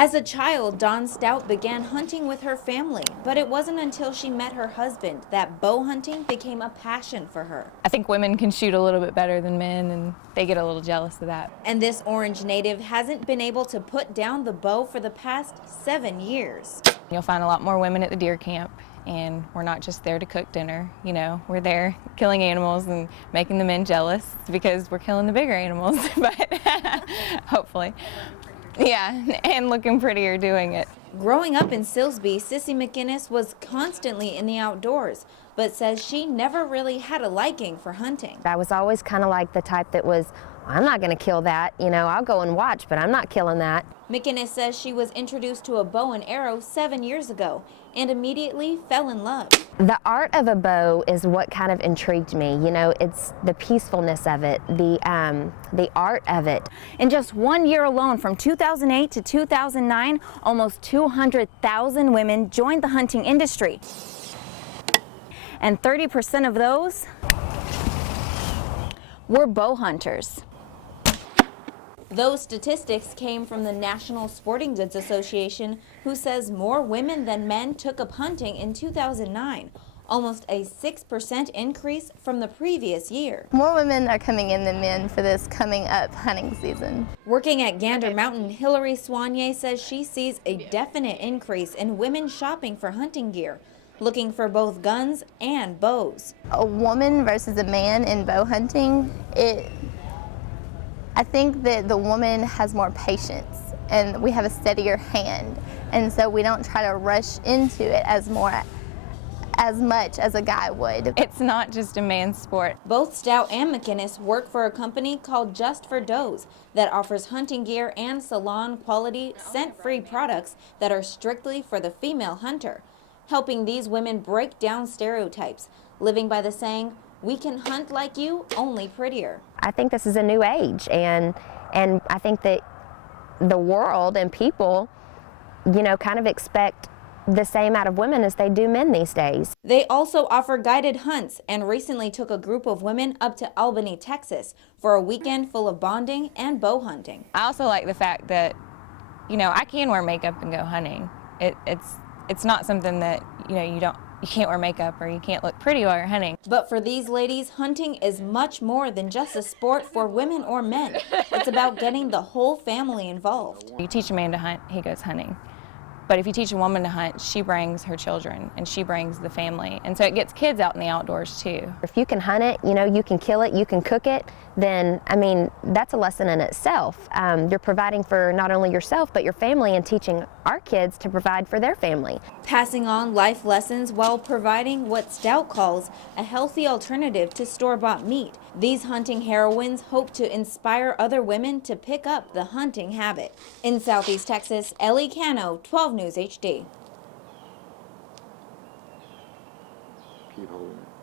As a child, Dawn Stout began hunting with her family, but it wasn't until she met her husband that bow hunting became a passion for her. I think women can shoot a little bit better than men, and they get a little jealous of that. And this Orange native hasn't been able to put down the bow for the past 7 years. You'll find a lot more women at the deer camp, and we're not just there to cook dinner. You know, we're there killing animals and making the men jealous because we're killing the bigger animals, but hopefully. Yeah, and looking prettier doing it. Growing up in Silsbee, Sissy McInnes was constantly in the outdoors, but says she never really had a liking for hunting. I was always kind of like the type that was, I'm not going to kill that, you know, I'll go and watch, but I'm not killing that. McInnes says she was introduced to a bow and arrow 7 years ago and immediately fell in love. The art of a bow is what kind of intrigued me. You know, it's the peacefulness of it, the art of it. In just 1 year alone, from 2008 to 2009, almost 200,000 women joined the hunting industry. And 30% of those were bow hunters. Those statistics came from the National Sporting Goods Association, who says more women than men took up hunting in 2009, almost a 6% increase from the previous year. More women are coming in than men for this coming up hunting season. Working at Gander Mountain, Hillary Soignet says she sees a definite increase in women shopping for hunting gear, looking for both guns and bows. A woman versus a man in bow hunting, I think that the woman has more patience and we have a steadier hand, and so we don't try to rush into it as much as a guy would. It's not just a man's sport. Both Stout and McInnes work for a company called Just for Does that offers hunting gear and salon quality scent-free products that are strictly for the female hunter, helping these women break down stereotypes, living by the saying, "We can hunt like you, only prettier." I think this is a new age, and I think that the world and people, you know, kind of expect the same out of women as they do men these days. They also offer guided hunts and recently took a group of women up to Albany, Texas for a weekend full of bonding and bow hunting. I also like the fact that, you know, I can wear makeup and go hunting. It's not something that, you know, you can't wear makeup or you can't look pretty while you're hunting. But for these ladies, hunting is much more than just a sport for women or men. It's about getting the whole family involved. You teach a man to hunt, he goes hunting. But if you teach a woman to hunt, she brings her children and she brings the family. And so it gets kids out in the outdoors too. If you can hunt it, you know, you can kill it, you can cook it, then, I mean, that's a lesson in itself. You're providing for not only yourself, but your family, and teaching our kids to provide for their family. Passing on life lessons while providing what Stout calls a healthy alternative to store-bought meat. These hunting heroines hope to inspire other women to pick up the hunting habit. In Southeast Texas, Ellie Cano, 12 News HD. Keep holding it.